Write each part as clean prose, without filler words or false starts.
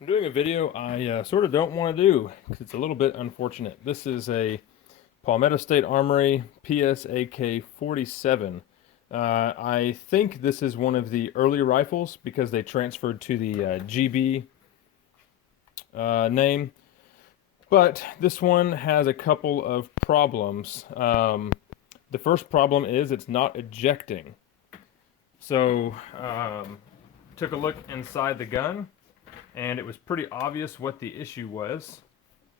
I'm doing a video I sort of don't want to do because it's a little bit unfortunate. This is a Palmetto State Armory PSAK-47. I think this is one of the early rifles because they transferred to the GB name. But this one has a couple of problems. The first problem is it's not ejecting. So, took a look inside the gun, and it was pretty obvious what the issue was.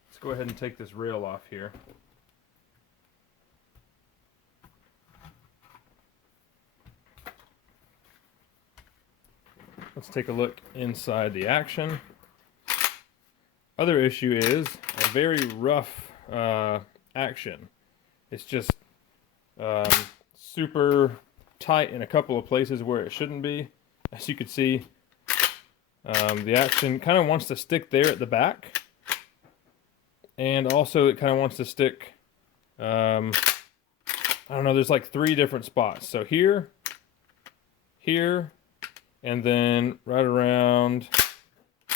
Let's go ahead and take this rail off here. Let's take a look inside the action. Other issue is a very rough action. It's just super tight in a couple of places where it shouldn't be. As you can see, the action kind of wants to stick there at the back, and also it kind of wants to stick, I don't know, there's like 3 different spots. So here, here, and then right around,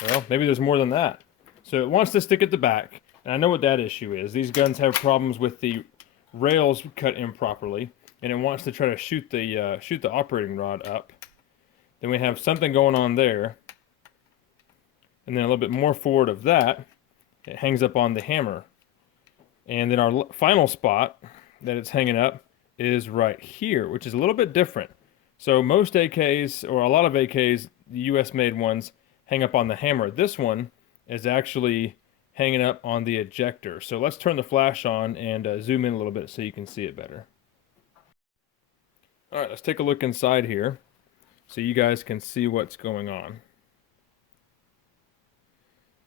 well, maybe there's more than that. So it wants to stick at the back, and I know what that issue is. These guns have problems with the rails cut improperly, and it wants to try to shoot the operating rod up. Then we have something going on there, and then a little bit more forward of that, it hangs up on the hammer. And then our final spot that it's hanging up is right here, which is a little bit different. So most AKs, or a lot of AKs, the US made ones, hang up on the hammer. This one is actually hanging up on the ejector. So let's turn the flash on and zoom in a little bit so you can see it better. All right, let's take a look inside here so you guys can see what's going on.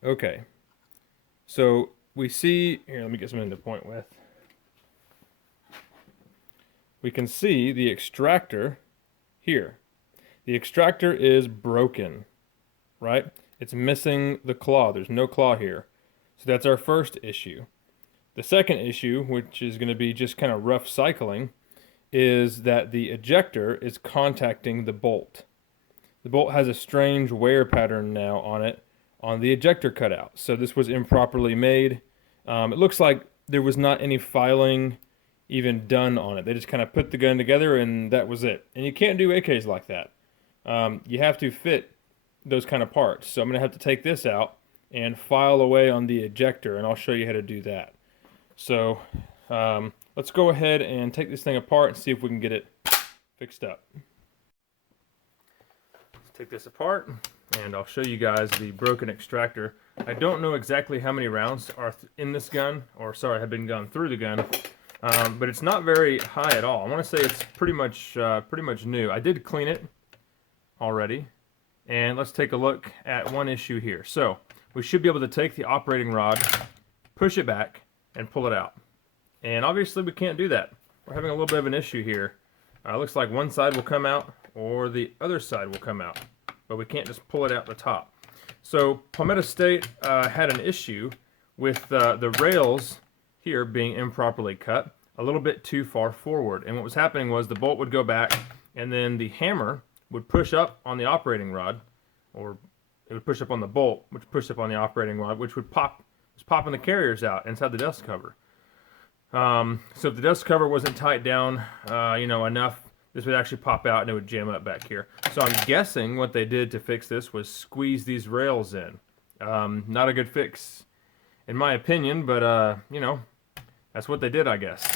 Okay, so we see, here, let me get something to point with. We can see the extractor here. The extractor is broken, right? It's missing the claw. There's no claw here. So that's our first issue. The second issue, which is going to be just kind of rough cycling, is that the ejector is contacting the bolt. The bolt has a strange wear pattern now on it, on the ejector cutout. So this was improperly made. It looks like there was not any filing even done on it. They just kind of put the gun together and that was it. And you can't do AKs like that. You have to fit those kind of parts. So I'm going to have to take this out and file away on the ejector, and I'll show you how to do that. So let's go ahead and take this thing apart and see if we can get it fixed up. Let's take this apart and I'll show you guys the broken extractor. I don't know exactly how many rounds are in this gun, or sorry, have been gone through the gun, but it's not very high at all. I want to say it's pretty much new. I did clean it already, and let's take a look at one issue here. So we should be able to take the operating rod, push it back, and pull it out. And obviously we can't do that. We're having a little bit of an issue here. Looks like one side will come out or the other side will come out, but we can't just pull it out the top. So Palmetto State had an issue with the rails here being improperly cut a little bit too far forward. And what was happening was the bolt would go back, and then the hammer would push up on the operating rod, or it would push up on the bolt, which pushed up on the operating rod, which would was popping the carriers out inside the dust cover. So if the dust cover wasn't tight down, enough, this would actually pop out and it would jam up back here. So I'm guessing what they did to fix this was squeeze these rails in. Not a good fix, in my opinion, but that's what they did, I guess.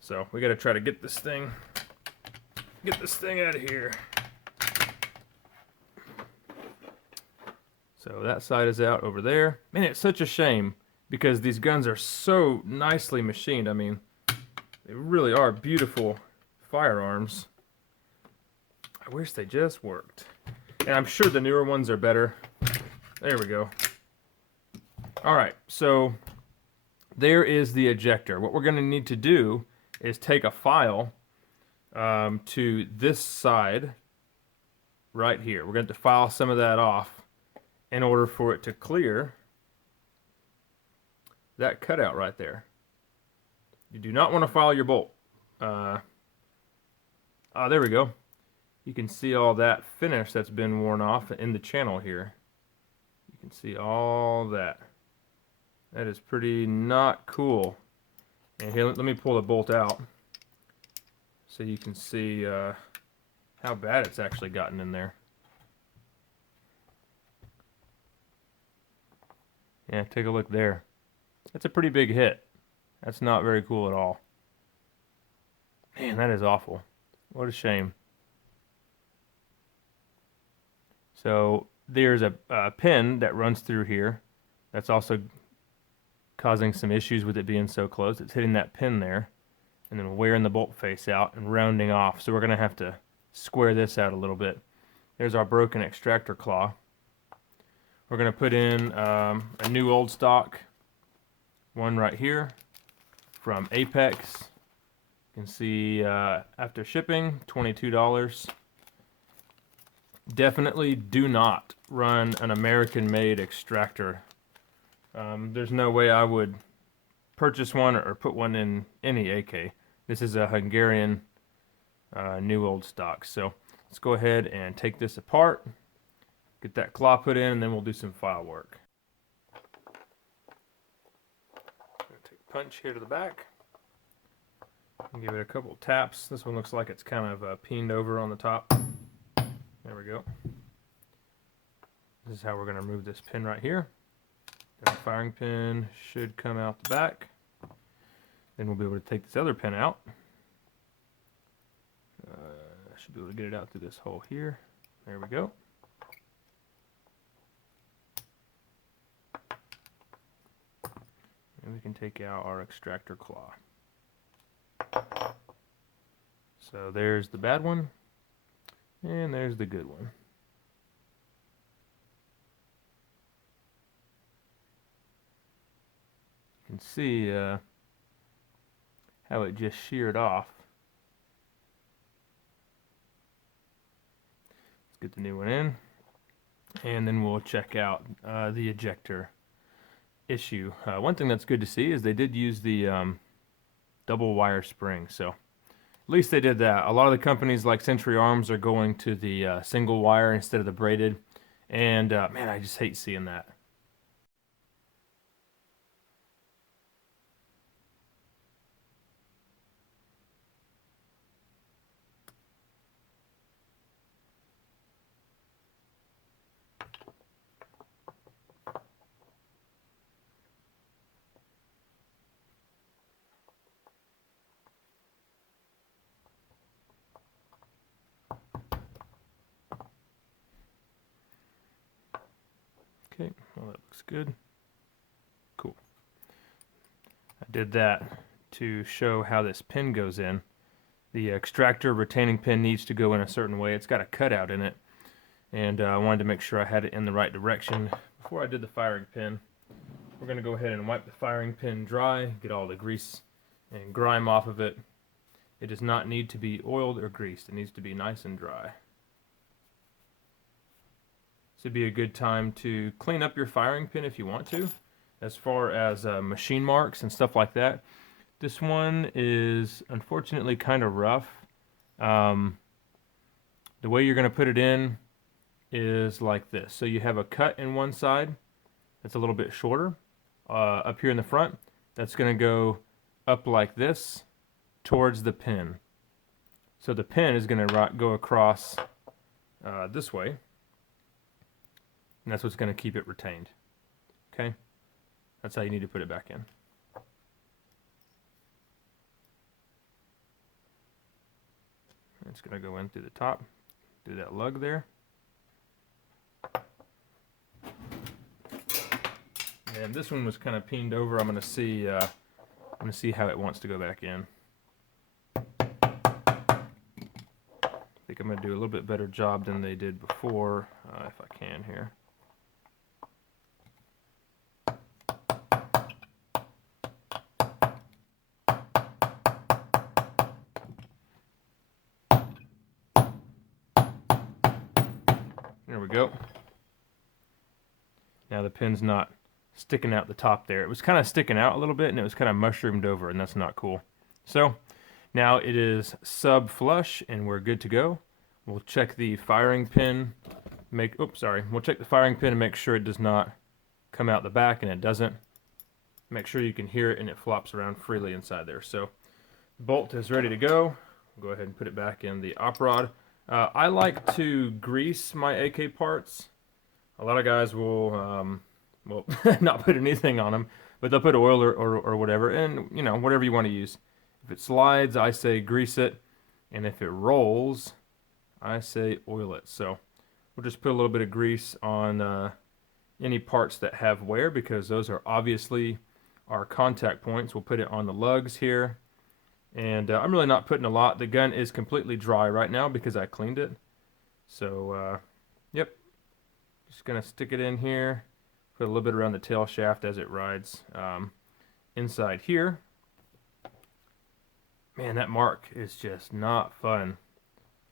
So we got to try to get this thing out of here. So that side is out over there. Man, it's such a shame because these guns are so nicely machined. I mean, they really are beautiful firearms. I wish they just worked. And I'm sure the newer ones are better. There we go. All right, so there is the ejector. What we're going to need to do is take a file to this side right here. We're going to have to file some of that off in order for it to clear that cutout right there. You do not want to file your bolt. There we go. You can see all that finish that's been worn off in the channel here. You can see all that. That is pretty not cool. And here, let me pull the bolt out so you can see how bad it's actually gotten in there. Yeah, take a look there. That's a pretty big hit. That's not very cool at all. Man, that is awful. What a shame. So there's a pin that runs through here. That's also causing some issues with it being so close. It's hitting that pin there and then wearing the bolt face out and rounding off. So we're going to have to square this out a little bit. There's our broken extractor claw. We're going to put in a new old stock one right here from Apex. You can see after shipping, $22. Definitely do not run an American-made extractor. There's no way I would purchase one or put one in any AK. This is a Hungarian new old stock. So let's go ahead and take this apart, get that claw put in, and then we'll do some file work. Take a punch here to the back. Give it a couple taps. This one looks like it's kind of peened over on the top. There we go. This is how we're going to remove this pin right here. The firing pin should come out the back. Then we'll be able to take this other pin out. I should be able to get it out through this hole here. There we go. And we can take out our extractor claw. So there's the bad one, and there's the good one. You can see how it just sheared off. Let's get the new one in, and then we'll check out the ejector issue. One thing that's good to see is they did use the double wire spring, so at least they did that. A lot of the companies like Century Arms are going to the single wire instead of the braided, and man, I just hate seeing that. Okay, well that looks good. Cool. I did that to show how this pin goes in. The extractor retaining pin needs to go in a certain way. It's got a cutout in it, and I wanted to make sure I had it in the right direction before I did the firing pin. We're going to go ahead and wipe the firing pin dry, get all the grease and grime off of it. It does not need to be oiled or greased. It needs to be nice and dry. This would be a good time to clean up your firing pin if you want to, as far as machine marks and stuff like that. This one is unfortunately kind of rough. The way you're going to put it in is like this. So you have a cut in one side that's a little bit shorter. Up here in the front, that's going to go up like this towards the pin. So the pin is going to go across this way. And that's what's going to keep it retained. Okay? That's how you need to put it back in. It's going to go in through the top, through that lug there. And this one was kind of peened over. I'm going to see how it wants to go back in. I think I'm going to do a little bit better job than they did before, if I can here. There we go. Now the pin's not sticking out the top there. It was kind of sticking out a little bit and it was kind of mushroomed over, and that's not cool. So now it is sub flush and we're good to go. We'll check the firing pin, we'll check the firing pin and make sure it does not come out the back, and it doesn't. Make sure you can hear it, and it flops around freely inside there. So the bolt is ready to go. Go ahead and put it back in the op rod. I like to grease my AK parts. A lot of guys will, well, not put anything on them, but they'll put oil or whatever, and, you know, whatever you want to use. If it slides, I say grease it, and if it rolls, I say oil it. So we'll just put a little bit of grease on any parts that have wear, because those are obviously our contact points. We'll put it on the lugs here, and I'm really not putting a lot. The gun is completely dry right now because I cleaned it. So, yep. Just going to stick it in here, put a little bit around the tail shaft as it rides inside here. Man, that mark is just not fun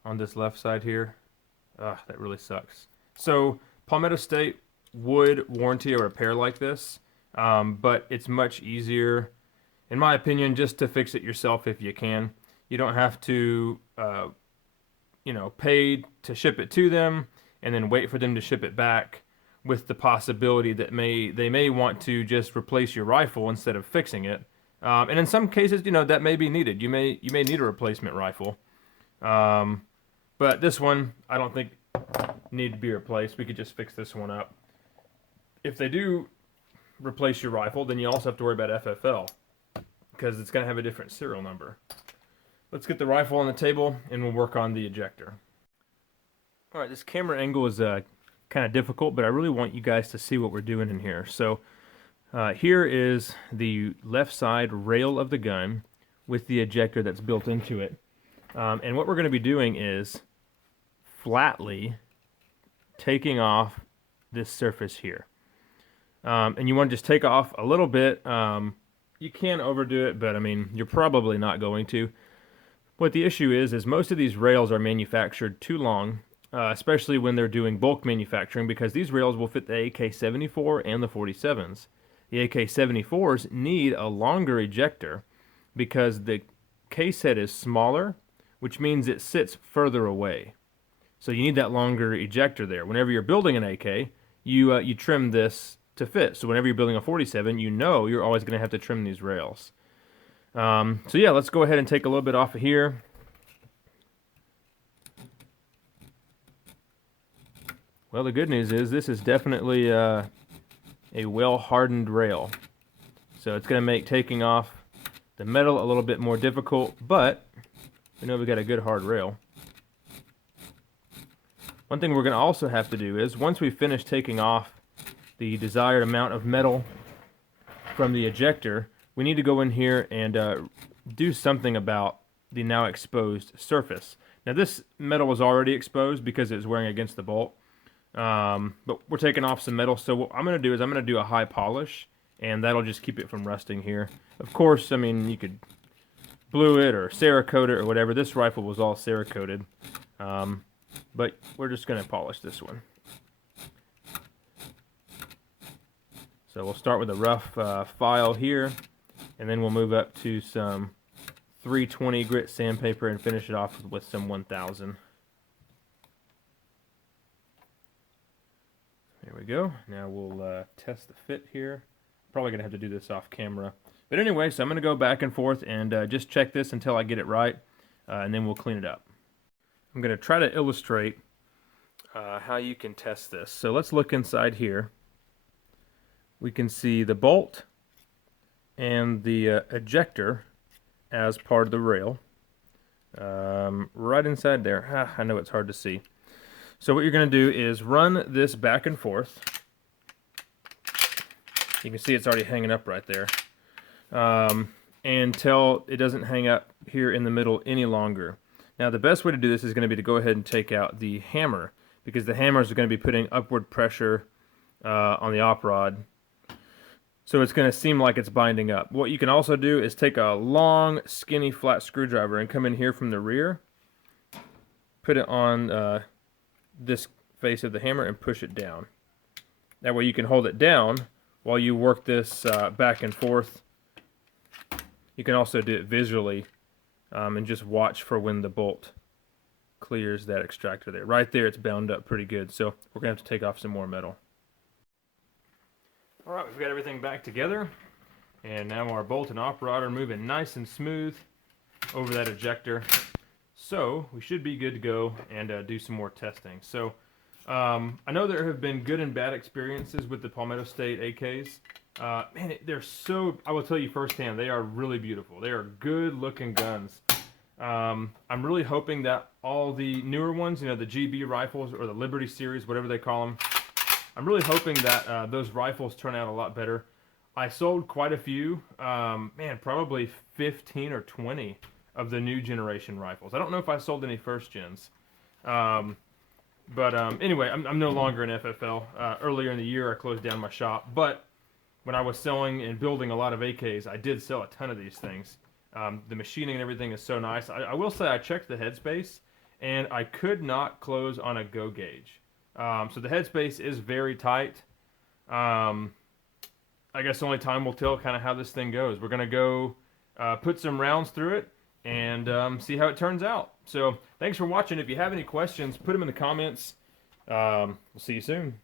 on this left side here. That really sucks. So, Palmetto State would warranty a repair like this, but it's much easier, in my opinion, just to fix it yourself if you can. You don't have to, you know, pay to ship it to them and then wait for them to ship it back, with the possibility that they may want to just replace your rifle instead of fixing it. And in some cases, you know, that may be needed. You may need a replacement rifle. But this one, I don't think need to be replaced. We could just fix this one up. If they do replace your rifle, then you also have to worry about FFL, because it's going to have a different serial number. Let's get the rifle on the table, and we'll work on the ejector. Alright, this camera angle is kind of difficult, but I really want you guys to see what we're doing in here. So here is the left side rail of the gun with the ejector that's built into it. And what we're going to be doing is flatly taking off this surface here. And you want to just take off a little bit. You can overdo it, but I mean, you're probably not going to. What the issue is most of these rails are manufactured too long, especially when they're doing bulk manufacturing, because these rails will fit the AK-74 and the 47s. The AK-74s need a longer ejector because the case head is smaller, which means it sits further away. So you need that longer ejector there. Whenever you're building an AK, you trim this to fit. So whenever you're building a 47, you know you're always going to have to trim these rails. So yeah, let's go ahead and take a little bit off of here. Well, the good news is this is definitely a well-hardened rail. So it's going to make taking off the metal a little bit more difficult, but we know we got a good hard rail. One thing we're going to also have to do is, once we finish taking off the desired amount of metal from the ejector, we need to go in here and do something about the now exposed surface. Now this metal was already exposed because it was wearing against the bolt. But we're taking off some metal, so what I'm going to do is I'm going to do a high polish, and that'll just keep it from rusting here. Of course, I mean, you could blue it or Cerakote it or whatever. This rifle was all Cerakoted, but we're just going to polish this one. So we'll start with a rough file here, and then we'll move up to some 320 grit sandpaper and finish it off with some 1000. There we go. Now we'll test the fit here. Probably going to have to do this off camera. But anyway, so I'm going to go back and forth and just check this until I get it right, and then we'll clean it up. I'm going to try to illustrate how you can test this. So let's look inside here. We can see the bolt and the ejector as part of the rail. Right inside there. I know it's hard to see. So what you're going to do is run this back and forth. You can see it's already hanging up right there. Until it doesn't hang up here in the middle any longer. Now the best way to do this is going to be to go ahead and take out the hammer, because the hammers are going to be putting upward pressure on the op rod. So it's going to seem like it's binding up. What you can also do is take a long, skinny, flat screwdriver and come in here from the rear, put it on this face of the hammer and push it down. That way you can hold it down while you work this back and forth. You can also do it visually and just watch for when the bolt clears that extractor there. Right there it's bound up pretty good, so we're going to have to take off some more metal. All right, we've got everything back together, and now our bolt and operator moving nice and smooth over that ejector. So we should be good to go and do some more testing. So I know there have been good and bad experiences with the Palmetto State AKs. Man, they're so, I will tell you firsthand, they are really beautiful. They are good looking guns. I'm really hoping that all the newer ones, you know, the GB rifles or the Liberty series, whatever they call them, I'm really hoping that those rifles turn out a lot better. I sold quite a few, man, probably 15 or 20 of the new generation rifles. I don't know if I sold any first gens. Anyway, I'm no longer in FFL. Earlier in the year, I closed down my shop. But when I was selling and building a lot of AKs, I did sell a ton of these things. The machining and everything is so nice. I will say I checked the headspace, and I could not close on a go gauge. So the headspace is very tight. I guess only time will tell kind of how this thing goes. We're going to go put some rounds through it and see how it turns out. So thanks for watching. If you have any questions, put them in the comments. We'll see you soon.